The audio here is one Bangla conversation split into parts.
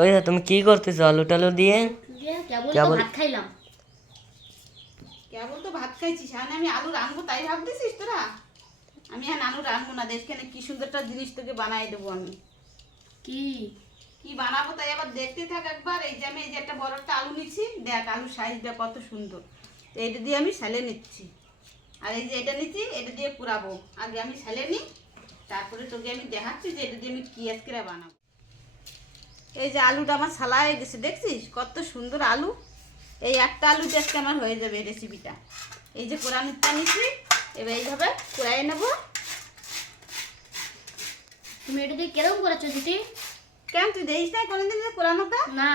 ওই না, তুমি কি করতেছো আলু টালু দিয়ে? কেবল ভাত খাইলাম। কেবল তো ভাত খাইছিস, আর আমি আলু রানবো তাই ভাবতেছিস তোরা? আমি আর আলু রানবো না, দেখখানে কি সুন্দরটা জিনিস তোকে বানাই দেবো আমি। কি কি বানাবো তাই আবার দেখতে থাক একবার। এই যে আমি এই যে একটা বড় একটা আলু নিচ্ছি, দেখ আলু সাইজটা কত সুন্দর। তো এটা দিয়ে আমি সালে নিচ্ছি, আর এই যে এটা নিচ্ছি, এটা দিয়ে পুরাবো। আগে আমি সালে নিই, তারপরে তোকে আমি দেখাচ্ছি যে এটা দিয়ে আমি কি আজকে বানাবো। এই যে আলুটা আমার সালা হয়ে গেছে, দেখছিস কত সুন্দর আলু। এই একটা আলুতে আজকে আমার হয়ে যাবে রেসিপিটা। এই যে কোরানোটা নিচ্ছি, এবার এইভাবে কোরাই নেব। তুমি এটা দিয়ে কেরকম করেছো দিদি? কেন তুই দেখিস না কোনোদিন কোরানোটা? না।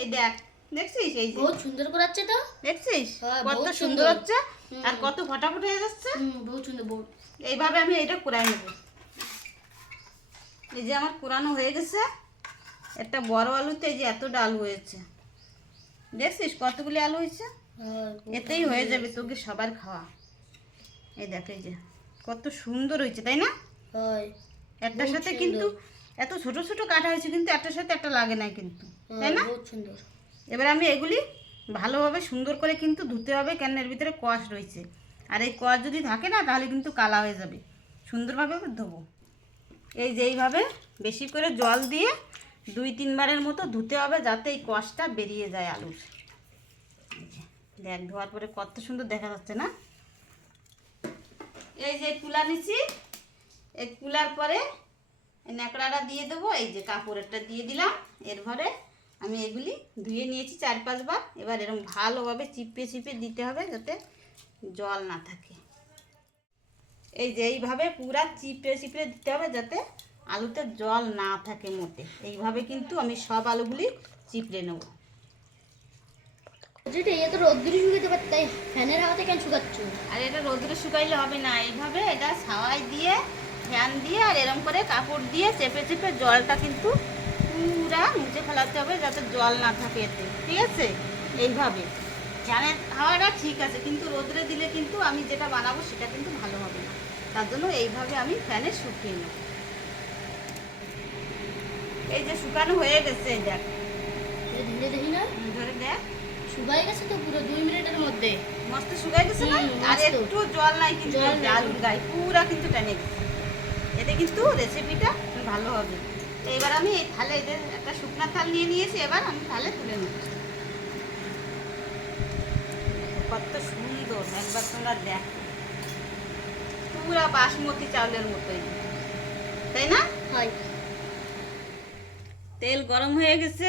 এই দেখ, দেখছিস এই যে বহুত সুন্দর করাচ্ছে তো। দেখছিস হ্যাঁ, কত বহুত সুন্দর সুন্দর হচ্ছে, আর কত ফটাফট হয়ে যাচ্ছে। বহুত সুন্দর বহুত। এইভাবে আমি এটা কোরাই নেব। এই যে আমার কোরানো হয়ে গেছে। একটা বড় আলুতে এই যে এতটা আলু হয়েছে, দেখছিস কতগুলি আলু হয়েছে। এতেই হয়ে যাবে তোকে সবার খাওয়া। এই দেখ এই যে কত সুন্দর হয়েছে, তাই না? একটার সাথে কিন্তু এত ছোট ছোট কাটা হয়েছে, কিন্তু একটার সাথে একটা লাগে না কিন্তু, তাই না? বহুত সুন্দর। এবার আমি এগুলি ভালোভাবে সুন্দর করে কিন্তু ধুতে হবে, কেন এর ভিতরে কষ রয়েছে। আর এই কষ যদি থাকে না তাহলে কিন্তু কালা হয়ে যাবে। সুন্দরভাবে ধোবো। এই যে এইভাবে বেশি করে জল দিয়ে 2-3 বারের মতো ধুতে হবে, যাতে এই কষটা বেরিয়ে যায় আলুর। দেখ ধোয়ার পরে কত সুন্দর দেখা যাচ্ছে না? এই যে কুলা নিচ্ছি, এই কুলার পরে ন্যাকড়াটা দিয়ে দেবো। এই যে কাপড়েরটা দিয়ে দিলাম। এর ভরে আমি এগুলি ধুয়ে নিয়েছি 4-5 বার। এবার এরকম ভালোভাবে চিপে চিপে দিতে হবে, যাতে জল না থাকে। এই যে এইভাবে পুরা চিপে চিপে দিতে হবে, যাতে আলুতে জল না থাকে মোটে। এইভাবে কিন্তু আমি সব আলুগুলি চিপড়ে নেব। যেটা এ তো রোদ্দুরে শুকাতে পারত, তাই ফ্যানের হাওয়াতে কেন শুকাচ্ছ? আর এটা রোদ্রে শুকাইলে হবে না, এইভাবে এটা ছাওয়াই দিয়ে ফ্যান দিয়ে আর এরকম করে কাপড় দিয়ে চেপে চেপে জলটা কিন্তু পুরা মুছে ফেলাতে হবে, যাতে জল না থাকে এতে, ঠিক আছে? এইভাবে ফ্যানের হাওয়াটা ঠিক আছে, কিন্তু রোদ্রে দিলে কিন্তু আমি যেটা বানাবো সেটা কিন্তু ভালো হবে না। তার জন্য এইভাবে আমি ফ্যানে শুকিয়ে নেব। এই যে শুকানো হয়ে গেছে, এই দেখ ধীরে দেখি না, ধরে দেখ শুকাই গেছে তো পুরো 2 মিনিটের মধ্যে। মস্ত শুকাই গেছে না? আর একটু জল নাই কিন্তু, আলুর গায়ে পুরা কিন্তু টেনে গেছে। এতে কিন্তু রেসিপিটা ভালো হবে। তো এবার আমি এই থালে একটা শুকনা থাল নিয়ে নিয়েছি, এবার আমি থালে তুলে নিচ্ছি। কত সুন্দর, একবার তোমরা দেখো, পুরা বাসমতি চাউলের মতোই, তাই না? হয়। তেল গরম হয়ে গেছে,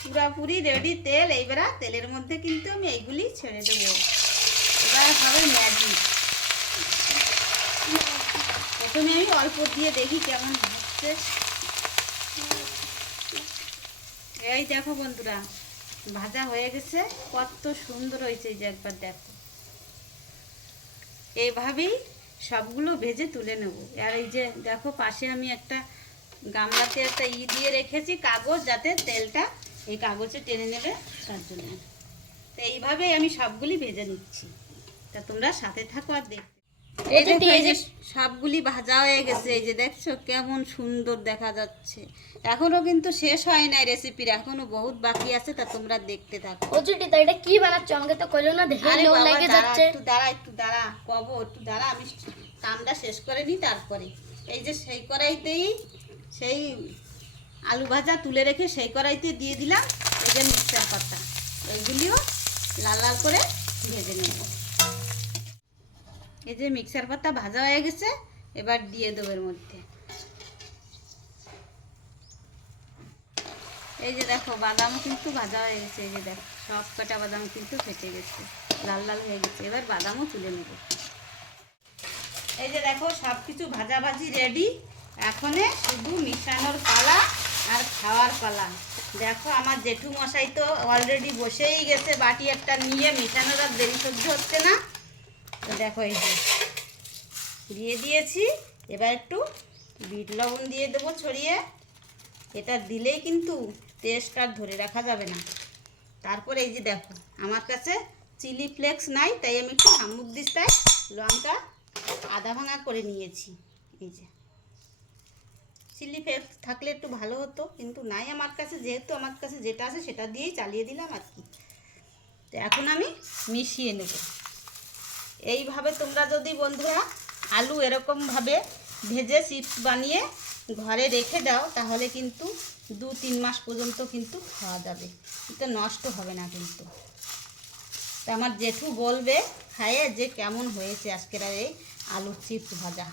পুরাপুরি রেডি তেল। এইবার তেলের মধ্যে কিন্তু আমি এইগুলি ছেড়ে দেবো। এবার হবে ম্যাজিক। প্রথমে আমি অল্প দিয়ে দেখি কেমন হচ্ছে। এই দেখো বন্ধুরা, ভাজা হয়ে গেছে, কত সুন্দর হয়েছে। এই যে একবার দেখো, এইভাবেই সবগুলো ভেজে তুলে নেব। আর এই যে দেখো পাশে আমি একটা গামলাতে একটা দিয়ে রেখেছি কাগজ, যাতে তেলটা এই কাগজে টেনে নেবে তার জন্য। তো এইভাবেই আমি সবগুলি ভেজে নিচ্ছি, তা তোমরা সাথে থাকো আর দেখো। এই দেখো এই যে সবগুলি ভাজা হয়ে গেছে। এই যে দেখছো কেমন সুন্দর দেখা যাচ্ছে। এখনো কিন্তু শেষ হয় নাই রেসিপির, এখনো বহুত বাকি আছে, তা তোমরা দেখতে থাকো। ও চুটি তো এটা কি বানাচ্ছ আমাকে তো কইলো না, দেখে আরে লোভ বাবা, লাগে দাঁড়া, যাচ্ছে। একটু দাঁড়া কবো, একটু দাঁড়া, আমি কামটা শেষ করে নিই তারপরে। এই যে সেই কড়াইতেই সেই আলু ভাজা তুলে রেখে সেই কড়াইতে দিয়ে দিলাম এই যে মিক্সচার পাতা। এইগুলিও লাল লাল করে ভেজে নেব। এই যে মিক্সচার পাতা ভাজা হয়ে গেছে, এবার দিয়ে দেবো এর মধ্যে। এই যে দেখো বাদামও কিন্তু ভাজা হয়ে গেছে। এই যে দেখো সব কটা বাদাম কিন্তু ফেটে গেছে, লাল লাল হয়ে গেছে। এবার বাদামও তুলে নেব। এই যে দেখো সব কিছু ভাজাভাজি রেডি, এখন শুধু মিশানোর পালা আর খাওয়ার পালা। দেখো আমার জেঠু মশাই তো অলরেডি বসেই গেছে বাটি একটা নিয়ে, মিশানোর আর দেরি সহ্য হচ্ছে না। তো দেখো এই যে দিয়ে দিয়েছি। এবার একটু বিট লবণ দিয়ে দেবো ছড়িয়ে। এটা দিলেই কিন্তু টেস্ট আর ধরে রাখা যাবে না। তারপরে এই যে দেখো আমার কাছে চিলি ফ্লেক্স নাই, তাই আমি একটু হামুক দিস্তায় লঙ্কা আধা ভাঙা করে নিয়েছি। এই যে চিলি ফ্লেক্স থাকলে একটু ভালো হতো, কিন্তু নাই আমার কাছে, যেহেতু আমার কাছে যেটা আছে সেটা দিয়েই চালিয়ে দিলাম আর কি। তো এখন আমি মিশিয়ে নেব। এইভাবে তোমরা যদি বন্ধুরা আলু এরকমভাবে ভেজে চিপস বানিয়ে ঘরে রেখে দাও, তাহলে কিন্তু 2-3 মাস পর্যন্ত কিন্তু খাওয়া যাবে, এটা নষ্ট হবে না কিন্তু। তা আমার জেঠু বলবে খায়ে যে কেমন হয়েছে আজকের এই আলুর চিপস ভাজা।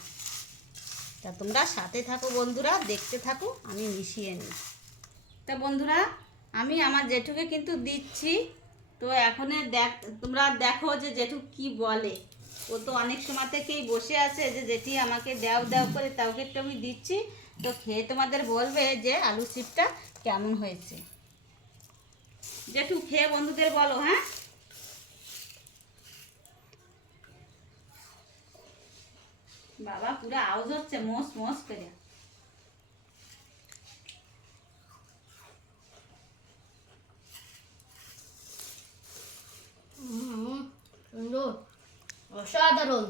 তা তোমরা সাথে থাকো বন্ধুরা, দেখতে থাকো, আমি মিশিয়ে নিই। তা বন্ধুরা আমি আমার জেঠুকে কিন্তু দিচ্ছি। তো এখন তোমরা দেখো যে জেঠু কি বলে। ও তো অনেক সময় থেকেই বসে আছে যে জেঠি আমাকে দাও দাও করে, তাওকে একটু আমি দিচ্ছি। তো খেয়ে তোমাদের বলবে যে আলু চিপসটা কেমন হয়েছে। জেঠু খেয়ে বন্ধুদের বলো। হ্যাঁ, বাবা পুরো আওয়াজ হচ্ছে মোস মোস করে। সুন্দর, অসাধারণ।